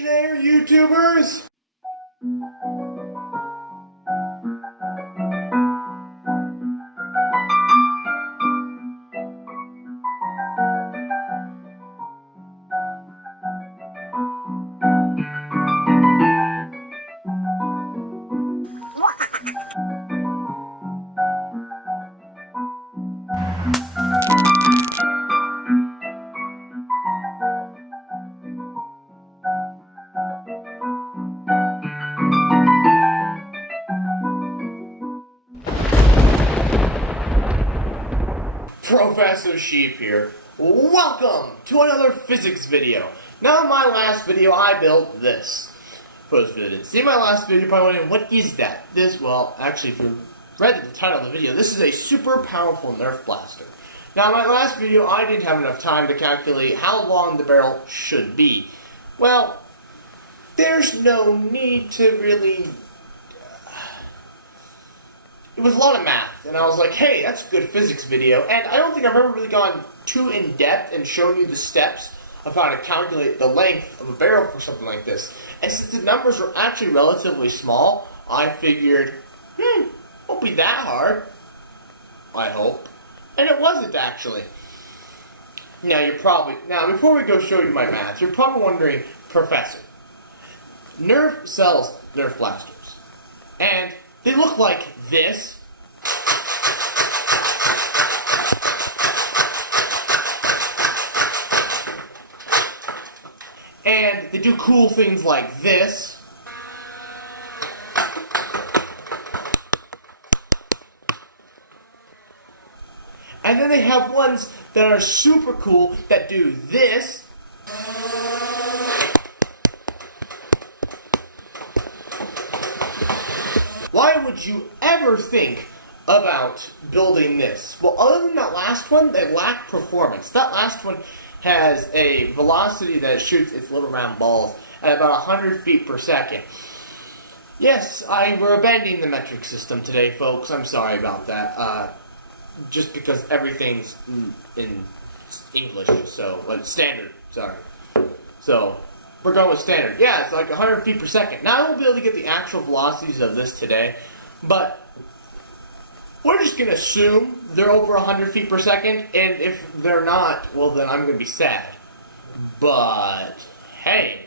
Hey there, YouTubers! Professor Sheep here. Welcome to another physics video. Now in my last video I built this. For those of you that didn't see my last video, you're probably wondering, what is that? Well, actually, if you read the title of the video, this is a super powerful Nerf blaster. Now in my last video I didn't have enough time to calculate how long the barrel should be. Well, there's no need to really... It was a lot of math, and I was like, hey, that's a good physics video, and I don't think I've ever really gone too in-depth and shown you the steps of how to calculate the length of a barrel for something like this. And since the numbers were actually relatively small, I figured, won't be that hard, I hope. And it wasn't, actually. Now, before we go show you my math, you're probably wondering, Professor, Nerf sells Nerf blasters, and they look like this. And they do cool things like this. And then they have ones that are super cool that do this. Why would you ever think about building this? Well, other than that last one, they lack performance. That last one has a velocity that shoots its little round balls at about 100 feet per second. Yes, we're bending the metric system today, folks. I'm sorry about that. Just because everything's in English, standard, sorry. So, we're going with standard. Yeah, it's like 100 feet per second. Now, I won't be able to get the actual velocities of this today, but we're just going to assume they're over 100 feet per second, and if they're not, well, then I'm going to be sad. But, hey,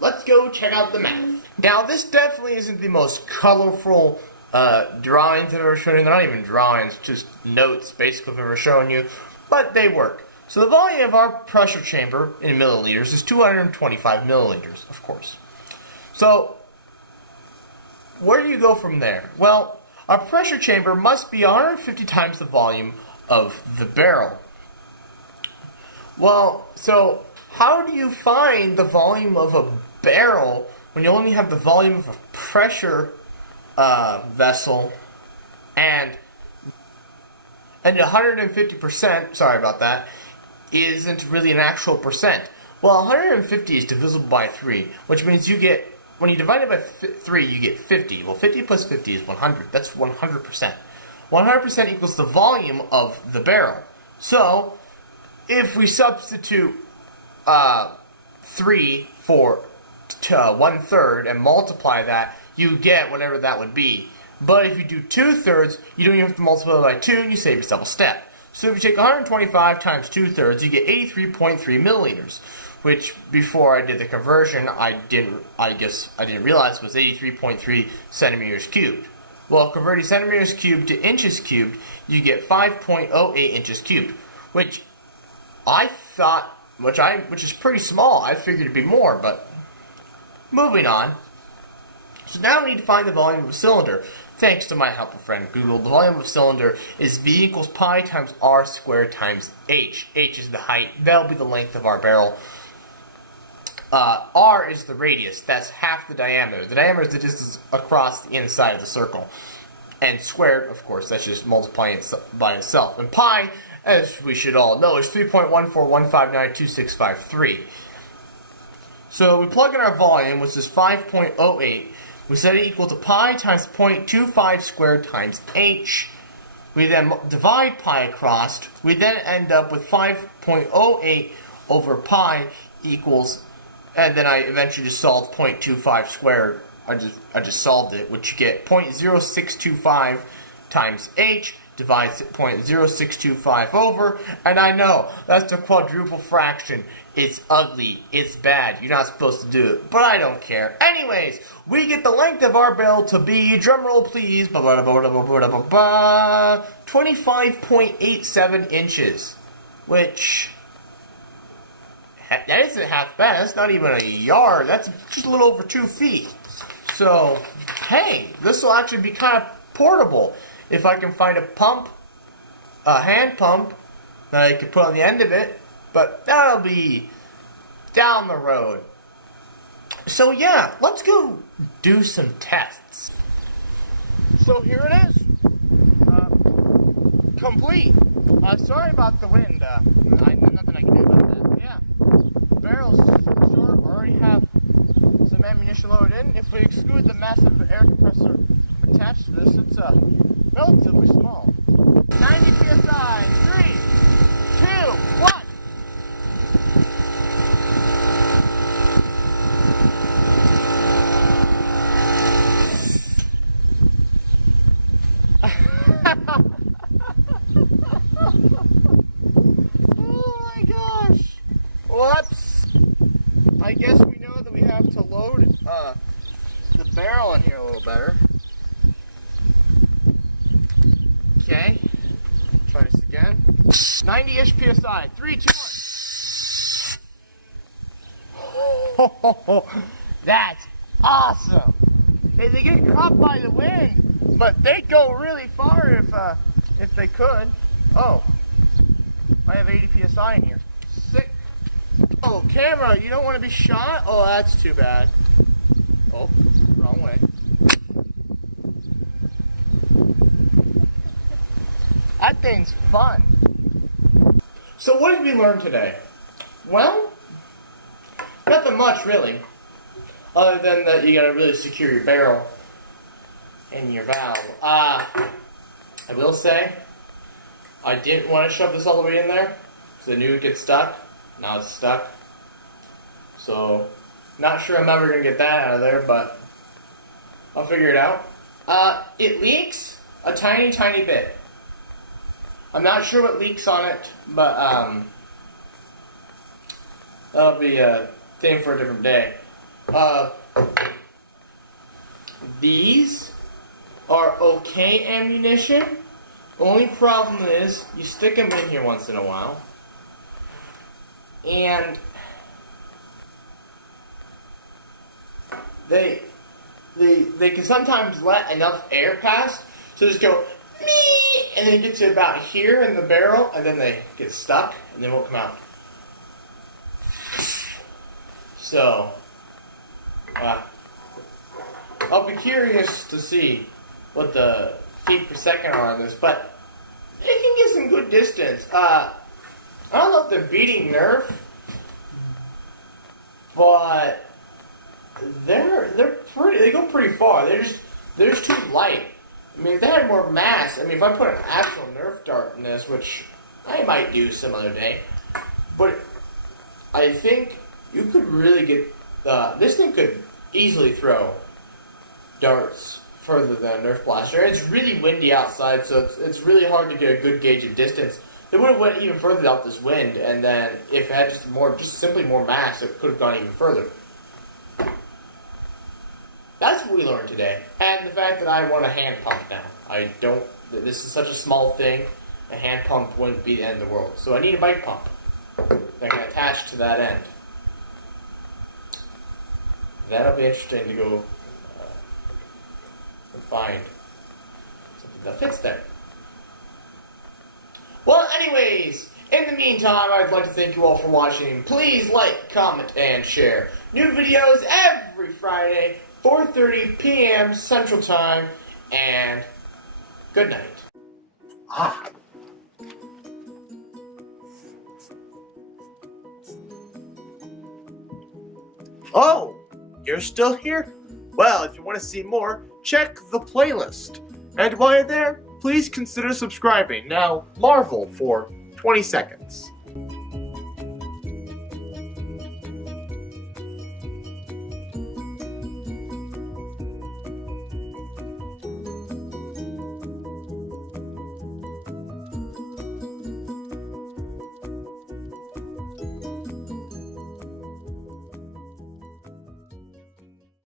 let's go check out the math. Now, this definitely isn't the most colorful drawings I've ever shown you. They're not even drawings, just notes, basically, I've ever shown you, but they work. So the volume of our pressure chamber in milliliters is 225 milliliters, of course. So, where do you go from there? Well, our pressure chamber must be 150 times the volume of the barrel. Well, so how do you find the volume of a barrel when you only have the volume of a pressure vessel and 150%, sorry about that, isn't really an actual percent? Well, 150 is divisible by 3, which means you get, when you divide it by 3, you get 50. Well, 50 plus 50 is 100. That's 100%. 100% equals the volume of the barrel. So, if we substitute 3 for 1/3 and multiply that, you get whatever that would be. But if you do 2/3, you don't even have to multiply by 2, and you save yourself a step. So if you take 125 times 2/3, you get 83.3 milliliters, which before I did the conversion, I didn't realize was 83.3 centimeters cubed. Well, converting centimeters cubed to inches cubed, you get 5.08 inches cubed, which I thought, which is pretty small. I figured it'd be more, but moving on. So now we need to find the volume of a cylinder. Thanks to my helpful friend Google, the volume of a cylinder is V equals pi times r squared times h. H is the height. That'll be the length of our barrel. R is the radius. That's half the diameter. The diameter is the distance across the inside of the circle. And squared, of course, that's just multiplying it by itself. And pi, as we should all know, is 3.141592653. So we plug in our volume, which is 5.08. We set it equal to pi times 0.25 squared times h. We then divide pi across. We then end up with 5.08 over pi equals and then I eventually just solved 0.25 squared. I just solved it, which you get 0.0625 times h divides 0.0625 over, and I know that's a quadruple fraction. It's ugly. It's bad. You're not supposed to do it, but I don't care. Anyways, we get the length of our barrel to be, drumroll please, 25.87 inches, which, that isn't half bad. That's not even a yard. That's just a little over 2 feet. So, hey, this will actually be kind of portable. If I can find a pump, a hand pump, that I could put on the end of it, but that'll be down the road. So yeah, let's go do some tests. So here it is, complete. Sorry about the wind, nothing I can do about that. Yeah, barrel's short, already have some ammunition loaded in. If we exclude the massive air compressor attached to this, it's relatively small. 90 psi, 3, 2, 1. Oh my gosh. Whoops. I guess we know that we have to load the barrel in here a little better. Okay. Try this again. 90-ish psi. 3, 2, 1. That's awesome. They get caught by the wind, but they go really far if they could. Oh, I have 80 psi in here. Sick. Oh, camera, you don't want to be shot? Oh, that's too bad. Oh, wrong way. That thing's fun. So what did we learn today? Well, nothing much really. Other than that you gotta really secure your barrel and your valve. I will say, I didn't want to shove this all the way in there, because I knew it'd get stuck. Now it's stuck. So, not sure I'm ever going to get that out of there, but I'll figure it out. It leaks a tiny, tiny bit. I'm not sure what leaks on it, but that'll be a thing for a different day. These are okay ammunition. Only problem is you stick them in here once in a while, and they can sometimes let enough air pass, so just go mee, and then get to about here in the barrel, and then they get stuck and they won't come out. So I'll be curious to see what the feet per second are on this, but it can get some good distance. I don't know if they're beating Nerf, but they go pretty far. They're just too light. I mean, if they had more mass, I mean, if I put an actual Nerf dart in this, which I might do some other day, but I think you could really get this thing could easily throw darts further than a Nerf blaster. It's really windy outside, so it's really hard to get a good gauge of distance. They would have went even further out this wind, and then if it had just simply more mass, it could have gone even further. That's what we learned today, and the fact that I want a hand pump now. This is such a small thing, a hand pump wouldn't be the end of the world. So I need a bike pump that I can attach to that end. That'll be interesting to go find something that fits there. Well, anyways, in the meantime, I'd like to thank you all for watching. Please like, comment, and share. New videos every Friday, 4:30 p.m. Central Time, and good night. Oh, you're still here? Well, if you want to see more, check the playlist. And while you're there, please consider subscribing. Now, Marvel for 20 seconds.